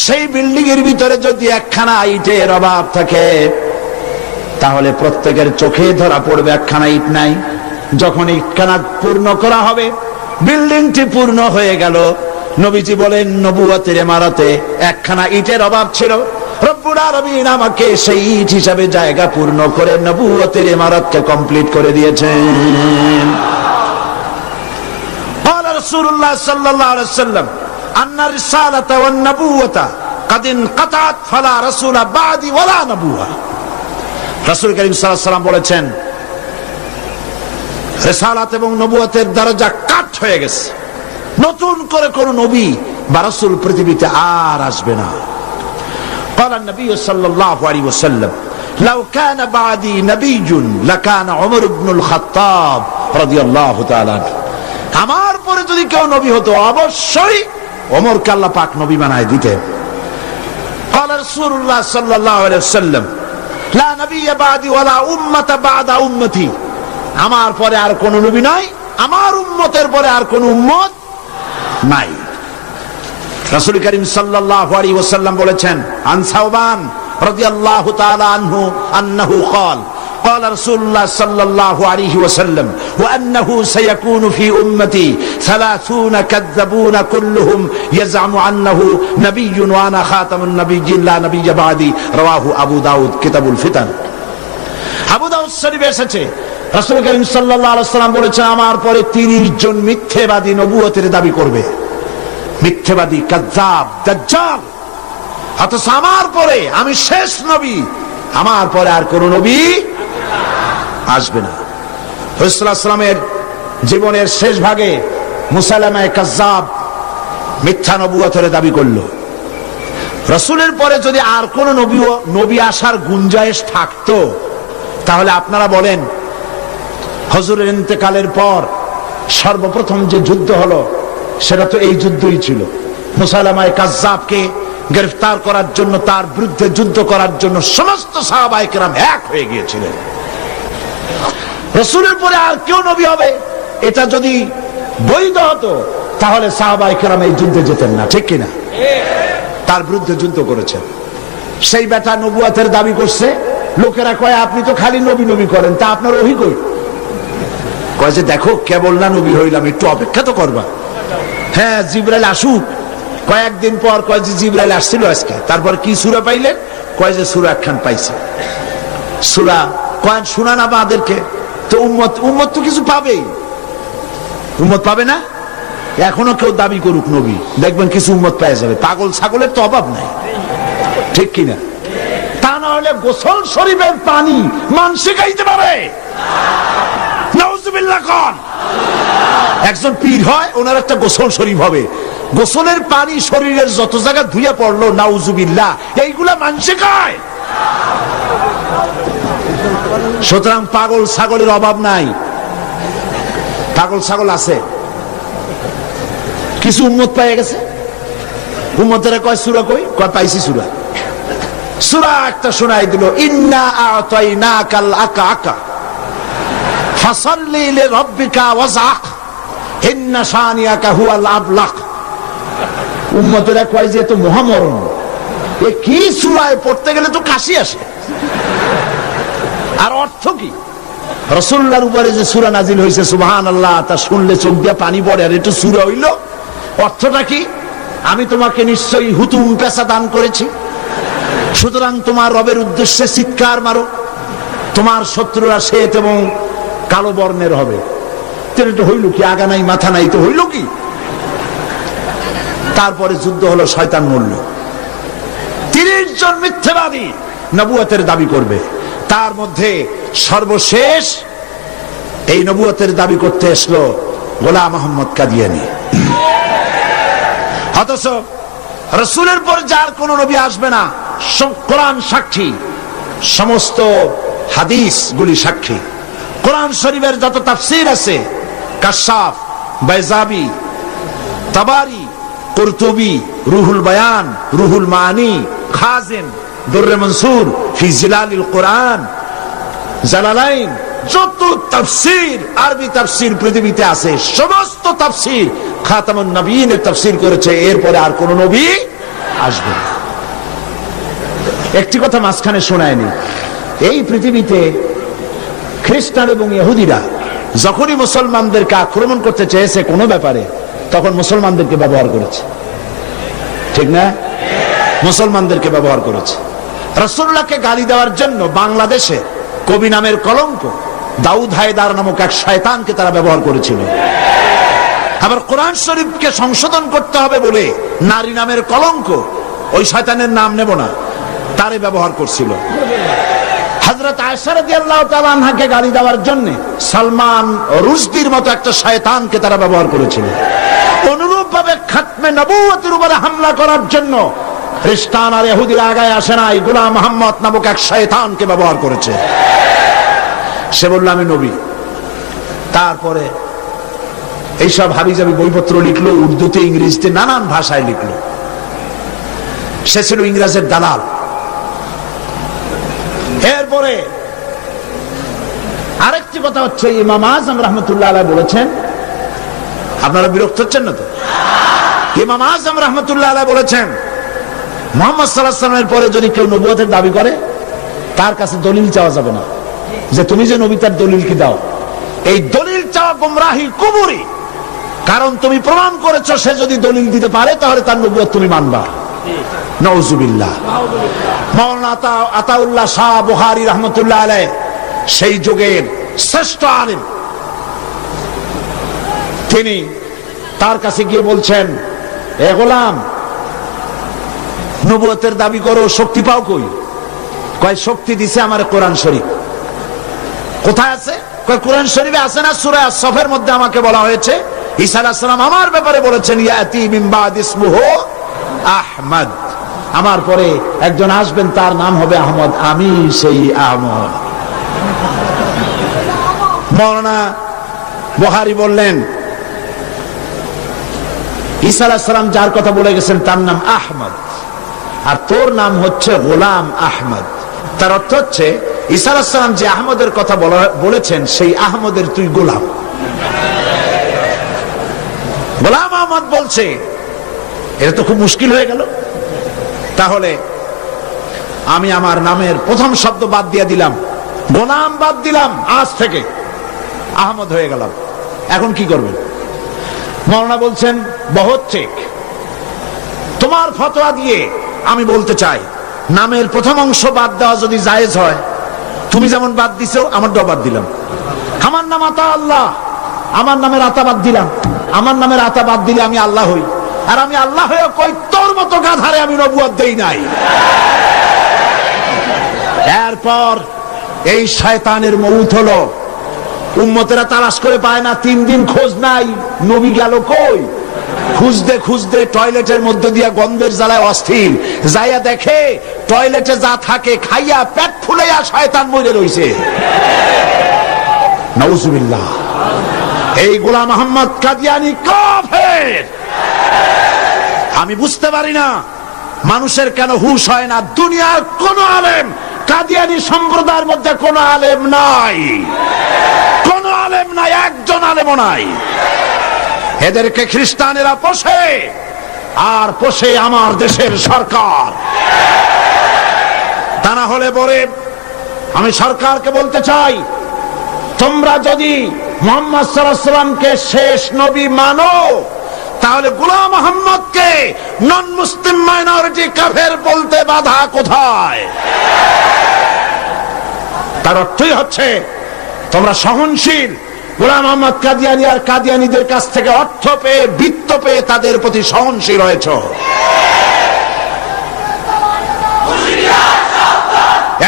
সেই বিল্ডিং এর ভিতরে যদি একখানা ইটের অভাব থাকে, তাহলে প্রত্যেকের চোখে ধরা পড়বে একখানা ইট নাই। যখন ইটখানা পূর্ণ করা হবে, বিল্ডিংটি পূর্ণ হয়ে গেল, নবীজি বলেন নবুয়তের ইমারতে একখানা ইটের অভাব ছিল, রব্বুল আলামিন আমাকে সেই ইট হিসাবে জায়গা পূর্ণ করে নবুয়তের ইমারতকে কমপ্লিট করে দিয়েছেন। قال رسول الله صلى الله عليه وسلم ان الرساله والنبوه قد انقطعت فلا رسول بعدي ولا نبوه। রাসূল করিম সাল্লাল্লাহু আলাইহি ওয়াসাল্লাম বলেছেন, রিসালাত এবং নবুয়তের দরজা কাট হয়ে গেছে, নতুন করে কোন নবী বা রাসূল পৃথিবীতে আর আসবে না। قال النبي صلى الله عليه وسلم لو كان بعدي نبي لكان عمر بن الخطاب رضي الله تعالى عنه। আমার পরে যদি কেউ নবী হতো, অবশ্যই ওমরকে আল্লাহ পাক নবী বানায় দিতেন। قال رسول الله صلى الله عليه وسلم لا نبي بعدي ولا امه بعد امتي। আমার পরে আর কোন নবী নাই, আমার উম্মতের পরে আর কোন উম্মত নাই। রাসূল করিম সাল্লাল্লাহু আলাইহি ওয়াসাল্লাম বলেছেন, আন সাওবান রাদিয়াল্লাহু তাআলা আনহু আন্নাহু قال قال رسول الله صلى الله عليه وسلم وانه سيكون في امتي 30 كذابون كلهم يزعم انه نبي وانا خاتم النبيين لا نبي بعدي। رواه ابو داউদ কিতাবুল ফিতান। আবু দাউদ শরীফে এসেছে, রাসূল করিম সাল্লাল্লাহু আলাইহি ওয়াসাল্লাম বলেছেন, আমার পরে 30 জন মিথ্যাবাদী নবুয়তের দাবি করবে, মিথ্যাবাদী, কাযযাব, দাজ্জাল। অথচ আমার পরে আমি শেষ নবী, আমার পরে আর কোন নবী আসবে না। রাসূলুল্লাহ সাল্লাল্লাহু আলাইহি ওয়াসাল্লামের জীবনের শেষ ভাগে মুসাইলামা কাযযাব মিথ্যা নবুয়তের দাবি করলো। রাসূলের পরে যদি আর কোন নবী আসার গুঞ্জাইশ থাকতো, তাহলে আপনারা বলেন, হুজুরের ইন্তেকালের পর সর্বপ্রথম যে যুদ্ধ হলো সেটা তো এই যুদ্ধই ছিল। মুসাইলামা কাযযাবকে গ্রেফতার করার জন্য, তার বিরুদ্ধে যুদ্ধ করার জন্য সমস্ত সাহাবায়ে কেরাম এক হয়ে গিয়েছিলেন। রাসূলের পরে আর কেউ নবী হবে, এটা যদি বৈধ হতো, তাহলে সাহাবায়ে কেরাম এই যুদ্ধে যেতেন না, ঠিক কিনা? তার বিরুদ্ধে যুদ্ধ করেছেন। সেই বেটা নবুয়তের দাবি করছে, লোকেরা কয় আপনি তো খালি নবী নবী করেন, তা আপনার ওহী কই? কয় যে দেখো কেবল না নবী হইলাম, একটু অপেক্ষা তো করবা। হ্যাঁ, জিবরাইল আসুক। কয়েকদিন পর কয় যে জিবরাইল আসছিল আজকে। তারপর কি সূরা পাইলেন? কয় যে সূরা একখান পাইছে। সূরা কয় শোনা না আমাদেরকে, তো উম্মত তো কিছু পাবেই। উম্মত পাবে না? এখনো কেউ দাবি করুক নবী, দেখবেন কিছু উম্মত পেয়ে যাবে। পাগল ছাগলের তো অভাব নাই, ঠিক কিনা? তা না হলে গোসল শরীফের পানি মানুষে খাইতে পারে? নাউজুবিল্লাহ কোন একজন পীর হয়, ওনার একটা গোসল শরীফ হবে, গোসলের পানি শরীরের যত জায়গা ধুইয়া পড়লো, নাউজুবিল্লাহ, এইগুলা মানুষে খায়। সুতরাং পাগল ছাগলের অভাব নাই, পাগল ছাগল আছে। কিছু উম্মত পেয়ে গেছে। উম্মতেরা কয় সূরা কই? কয় পাইছি সূরা। সূরা একটা শোনাই দিল, ইন্না আ'তাইনাকাল আকা ফাসাল্লি লিরাব্বিকা ওয়াজআক ইন্না শানিয়াকা হুয়াল আবলাক। উম্মতেরা কয় যে তো মহামরণ, এ কি সূরা? পড়তে গেলে তো কাশি আসে। আর অর্থ কি? রাসূলুল্লাহর উপরে যে সূরা নাজিল হয়েছে, সুবহানাল্লাহ, তা শুনলে চোখ দিয়ে পানি পড়ে। আর এটা সূরা হইল, অর্থটা কি? আমি তোমাকে নিশ্চয়ই হুতুম পেশা দান করেছি, সুতরাং তোমার রবের উদ্দেশ্যে চিৎকার মারো, তোমার শত্রুরা শ্বেত এবং কালো বর্ণের হবে। এটা হইল কি? আগা নাই মাথা নাই, তো হইল কি? তারপরে যুদ্ধ হলো, শয়তান মরল। 30 জন মিথ্যাবাদী নবুয়তের দাবি করবে। তার মধ্যে সর্বশেষ এই নবুয়তের দাবি করতে এসলো গোলাম মোহাম্মদ কাদিয়ানী। অথচ রাসূলের পর যার কোন নবী আসবে না, কোরআন সাক্ষী, সমস্ত হাদিস গুলি সাক্ষী। কোরআন শরীফের যত তাফসীর আছে, কাশাফ, বাইজাবি, তাবারি, কুরতুবি, রুহুল বায়ান, রুহুল মানি, খাজিন, দুররে মনসুর ফি জিলালিল কোরআন, জালালাইন, যত তাফসীর, আরবি তাফসীর পৃথিবীতে আছে, সমস্ত তাফসীর খাতামুন নবীয়িনের তাফসীর করেছে। এরপরে আর কোন নবী আসবে না। একটি কথা মাঝখানে শোনায়নি, এই পৃথিবীতে খ্রিস্টান এবং ইহুদিরা যখনই মুসলমানদেরকে আক্রমণ করতে চেয়েছে কোনো ব্যাপারে, তখন মুসলমানদেরকে ব্যবহার করেছে, ঠিক না? মুসলমানদেরকে ব্যবহার করেছে। রাসূলুল্লাহকে গালি দেওয়ার জন্য বাংলাদেশে কবি নামের কলঙ্ক দাউদ হায়দার নামক এক শয়তানকে তারা ব্যবহার করেছিল। আবার কোরআন শরীফকে সংশোধন করতে হবে বলে নারী নামের কলঙ্ক, ওই শয়তানের নাম নেব না, তারে ব্যবহার করছিল। হযরত আয়েশা রাদিয়াল্লাহু তাআলা আনহাকে গালি দেওয়ার জন্য সালমান রুশদির মতো একটা শয়তানকে তারা ব্যবহার করেছিল। অনুরূপভাবে খাতমে নবুয়তের উপরে হামলা করার জন্য খ্রিস্টান আর ইহুদিরা আগায় আসে নাই, গোলাম মুহাম্মদ নামক এক শয়তানকে ব্যবহার করেছে। সে বলল আমি নবী। তারপরে এইসব হাবিজাবি বইপত্র লিখলো, উর্দুতে ইংরেজিতে নানান ভাষায় লিখলো। সে ছিল ইংরেজের দালাল। এরপরে আরেকটি কথা হচ্ছে, ইমাম আযম রাহমাতুল্লাহ আলাইহি বলেছেন, আপনারা বিরক্ত হচ্ছেন না তো? ইমাম আযম রাহমাতুল্লাহ আলাইহি বলেছেন, মুহাম্মদ সাল্লাল্লাহু আলাইহি ওয়াসাল্লামের পরে যদি কেউ নবুয়তের দাবি করে, তার কাছে দলিল চাওয়া যাবে না যে তুমি যে নবী, তার দলিল কি দাও। এই দলিল চাওয়া গোমরাহি, কুফরি। কারণ তুমি প্রমাণ করেছো সে যদি দলিল দিতে পারে তাহলে তার নবুয়ত তুমি মানবা। নাউজুবিল্লাহ। মাওলানা আতাউল্লাহ শাহ বুখারী রাহমাতুল্লাহ আলাইহি সেই যুগের শ্রেষ্ঠ আলেম, তিনি তার কাছে গিয়ে বলছেন, এ গোলাম, নবুয়তের দাবি করো, শক্তি পাও কই? কয় শক্তি দিছে আমার কোরআন শরীফ। কোথায় আছে? কয় কোরআন শরীফে আছে না, সূরা আস-সফের মধ্যে আমাকে বলা হয়েছে ঈসা আলাইহিস সালাম আমার ব্যাপারে বলেছেন, ইয়াতি মিন বাদ ইসমুহু আহমদ, আমার পরে একজন আসবেন তার নাম হবে আহমদ, আমি সেই আহমদ। মাওলানা বুখারী বললেন, ঈসা আলাইহিস সালাম যার কথা বলে গেছেন তার নাম আহমদ, আর তোর নাম হচ্ছে গোলাম আহমদ। তার অর্থ হচ্ছে ঈসা আলাইহিস সালাম যে আহমদের কথা বলেছেন সেই আহমদের তুই গোলাম। গোলাম আহমদ বলছে, এটা তো খুব মুশকিল হয়ে গেল। তাহলে আমি আমার নামের প্রথম শব্দ বাদ দিয়ে দিলাম, গোলাম বাদ দিলাম, আজ থেকে আহমদ হয়ে গেলাম। এখন কি করবেন? মাওলানা বলছেন, বহুত ঠিক, তোমার ফতোয়া দিয়ে আমি বলতে চাই, নামের প্রথম অংশ বাদ দেওয়া যদি জায়েজ হয়, তুমি যেমন বাদ দিছো আমারটাও বাদ দিলাম। আমার নাম আতা আল্লাহ, আমার নামের আতা বাদ দিলাম। আমার নামের আতা বাদ দিলে আমি আল্লাহ হই, আর আমি আল্লাহ হয়ে কই তোর মতো গাধারে আমি নবুয়ত দেই নাই। এরপর এই শয়তানের মউত হলো। উম্মতেরা তালাশ করে পায় না, 3 দিন খোঁজ নাই, নবী গেল কই? খুঁজতে খুঁজতে টয়লেটের মধ্যে দিয়া গন্ধের জ্বালায় অস্থির, যাইয়া দেখে টয়লেটে যা থাকে খাইয়া পেট ফুলাইয়া শয়তান মরে রইছে। নাউজুবিল্লাহ। এই গোলাম মুহাম্মদ কাদিয়ানী কাফের। আমি বুঝতে পারি না মানুষের কেন হুঁশ হয় না। দুনিয়ার কোন আলেম, কাদিয়ানী সম্প্রদায়ের মধ্যে কোন আলেম নাই, কোন আলেম নাই, একজন আলেমও নাই। এদেরকে খ্রিস্টানেরা পোষে, আর পোষে আমার দেশের সরকার। তা না হলে পরে আমি সরকারকে বলতে চাই, তোমরা যদি মুহাম্মদ সাল্লাল্লাহু আলাইহি ওয়াসাল্লামকে শেষ নবী মানো, তাহলে গোলাম মুহাম্মদকে নন মুসলিম মাইনরিটি কাফের বলতে বাধা কোথায়? তার অর্থই হচ্ছে তোমরা সহনশীল, গোলাম মুহাম্মদ কাদিয়ানী আর কাদিয়ানীদের কাছ থেকে অর্থ পেয়ে, বৃত্ত পেয়ে তাদের প্রতি সহনশীল হয়েছ।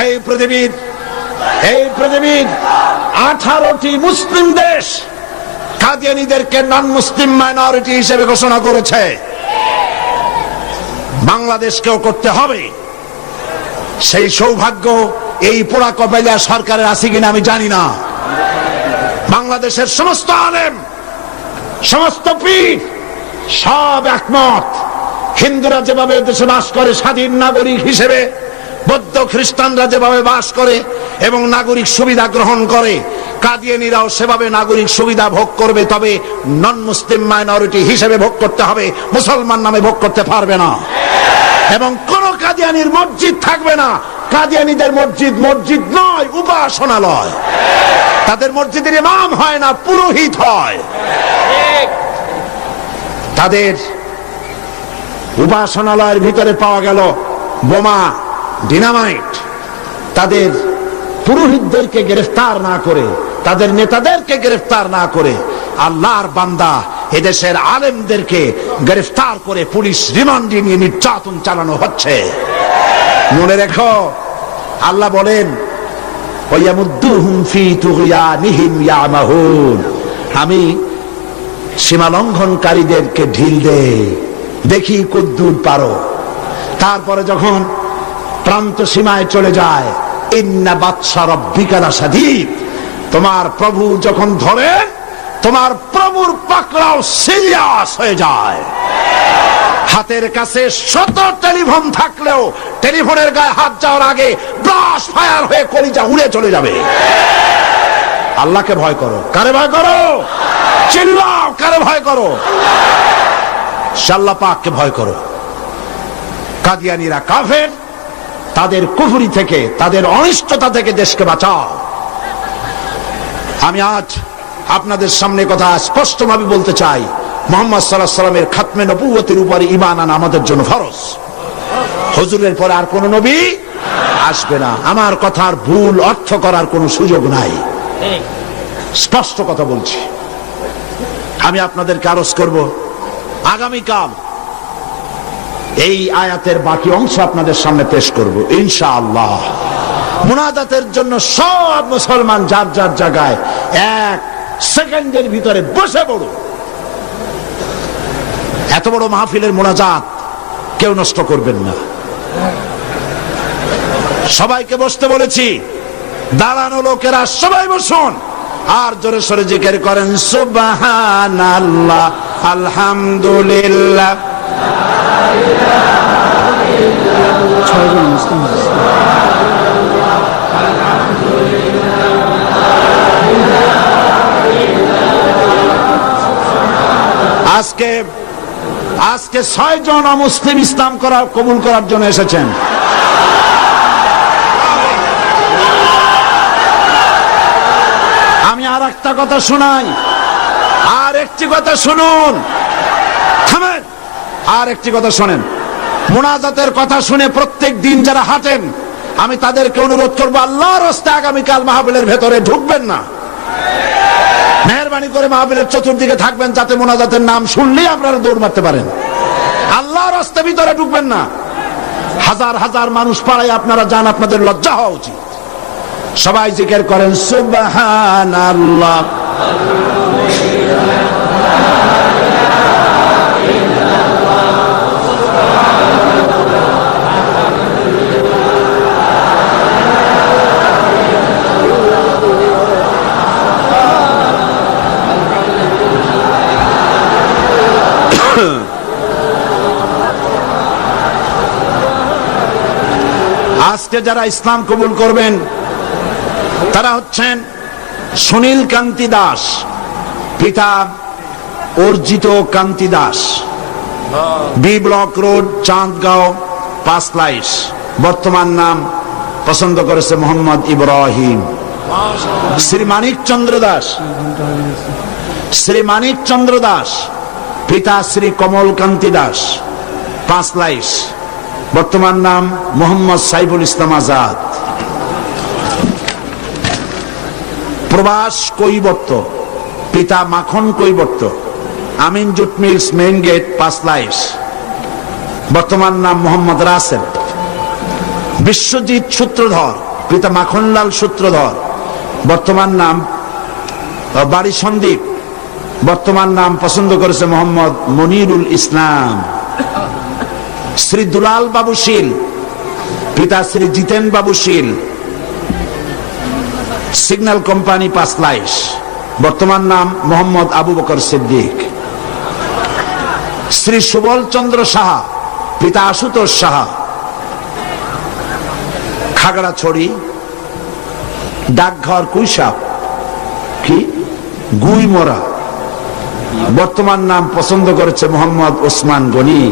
এই পৃথিবীর 18টি মুসলিম দেশ কাদিয়ানীদেরকে নন মুসলিম মাইনরিটি হিসেবে ঘোষণা করেছে। বাংলাদেশকেও করতে হবে। সেই সৌভাগ্য এই পোড়া কপাইলা সরকারের আছে কিনা আমি জানি না। বাংলাদেশের সমস্ত আলেম, সমস্ত পীর সব একমত, হিন্দুরা যেভাবে দেশে বাস করে স্বাধীন নাগরিক হিসেবে, বৌদ্ধ খ্রিস্টানরা যেভাবে বাস করে এবং নাগরিক সুবিধা গ্রহণ করে, কাদিয়ানীরাও সেভাবে নাগরিক সুবিধা ভোগ করবে। তবে নন মুসলিম মাইনরিটি হিসেবে ভোগ করতে হবে, মুসলমান নামে ভোগ করতে পারবে না। এবং কোন কাদিয়ানির মসজিদ থাকবে না। কাদিয়ানীদের মসজিদ মসজিদ নয়, উপাসনালয়। তাদের মসজিদের ইমাম হয় না, পুরোহিত হয়। তাদের উপাসনালয়ের ভিতরে পাওয়া গেল বোমা, ডিনামাইট। তাদের পুরোহিতদেরকে গ্রেফতার না করে, তাদের নেতাদেরকে গ্রেফতার না করে আল্লাহর বান্দা এদেশের আলেমদেরকে গ্রেফতার করে পুলিশ রিমান্ডে নিয়ে নির্যাতন চালানো হচ্ছে। মনে রেখো, আল্লাহ বলেন ওয়ায়ামুদ্দুহুম ফি তুগয়ানিহিম ইয়ামাহুন, আমি সীমা লঙ্ঘনকারীদেরকে ঢিল দেই, দেখি কদ্দুর পারো। তারপরে যখন প্রান্ত সীমায় চলে যায়, ইন্না বাতশা রাব্বিকা লাশাদীদ, তোমার প্রভু যখন ধরে, তোমার প্রভুর পাকড়াও সিরিয়াস হয়ে যায়। হাতের কাছে শত টেলিফোন থাকলেও টেলিফোনের গায়ে হাত যাওয়ার আগে ব্লাস্ট ফায়ার হয়ে কলিজা উড়ে চলে যাবে। আল্লাহকে ভয় করো। কারে ভয় করো? চিল্লাও, কারে ভয় করো? আল্লাহ পাককে ভয় করো। কাদিয়ানীরা কাফের, তাদের কুফরি থেকে, তাদের অনিষ্টতা থেকে দেশকে বাঁচাও। আমি আজ আপনাদের সামনে কথা স্পষ্টভাবে বলতে চাই, মুহাম্মদ সাল্লাল্লাহু আলাইহি ওয়াসাল্লামের খাতমে নবুয়তের উপরে ঈমান আনা আমাদের জন্য ফরজ। হুজুরের পরে আর কোন নবী আসবে না। আমার কথার ভুল অর্থ করার কোনো সুযোগ নাই, স্পষ্ট কথা বলছি। আমি আপনাদেরকে আরজ করব, আগামীকাল এই আয়াতের বাকি অংশ আপনাদের সামনে পেশ করব ইনশাআল্লাহ। মুনাজাতের জন্য সব মুসলমান যার যার জায়গায় 1 সেকেন্ডের ভিতরে বসে পড়ো। এত বড় মাহফিলের মুনাজাত কেউ নষ্ট করবেন না। সবাইকে বসতে বলেছি, দাঁড়ানো লোকেরা সবাই বসুন, আর জোরে সরে জিকির করেন সুবহানাল্লাহ, আলহামদুলিল্লাহ। আজকে 6 জন অমুসলিম ইসলাম কবুল করার জন্য এসেছেন। আমি আর একটা কথা শোনাই, আর একটি কথা শুনুন, থামেন, আর একটি কথা শোনেন। মুনাজাতের কথা শুনে প্রত্যেক দিন যারা হাঁটেন, আমি তাদেরকে অনুরোধ করবো, আল্লাহর রাস্তায় আগামীকাল মাহফিলের ভেতরে ঢুকবেন না। মেহরবানি করে মাহফিলের চতুর্দিকে থাকবেন, যাতে মুনাজাতের নাম শুনলেই আপনারা দৌড় মারতে পারেন। আল্লাহর রাস্তায় ভিতরে ঢুকবেন না। হাজার হাজার মানুষ পাড়ায় আপনারা যান, আপনাদের লজ্জা হওয়া উচিত। সবাই জিকির করেন সুবহানাল্লাহ। আজকে যারা ইসলাম কবুল করবেন তারা হচ্ছেন সুনীল কান্তি দাস, পিতা Arjit Kanti Das, B block road, Chandgaon, Panchlaish. বর্তমান নাম পছন্দ করেছে মোহাম্মদ ইব্রাহিম। শ্রী মানিক চন্দ্র দাস, শ্রী মানিক চন্দ্র দাস, পিতা শ্রী কমল কান্তি দাস, পাঁচলাইশ। বর্তমান নাম মোহাম্মদ সাইফুল ইসলাম আজাদ। প্রবাস কৈবর্ত, পিতা Makhan Koibarta, Amin jute mills, main gate, Panchlaish. বর্তমান নাম মোহাম্মদ রাসেল। বিশ্বজিৎ সূত্রধর, পিতা মাখনলাল সূত্রধর, বর্তমান নাম বাড়ি সন্দীপ। বর্তমান নাম পছন্দ করেছে মোহাম্মদ মনিরুল ইসলাম। শ্রী দুলাল বাবু শীল, পিতা শ্রী জিতেন বাবু শীল, সিগন্যাল কোম্পানি, পাঁচলাইশ। বর্তমান নাম মোহাম্মদ আবু বকর সিদ্দিক। শ্রী সুবল চন্দ্র সাহা, পিতা আশুতোষ সাহা, খাগড়াছড়ি, ডাকঘর কুইসাপ, কি গুইমরা। বর্তমান নাম পছন্দ করেছে মোহাম্মদ ওসমান গনি।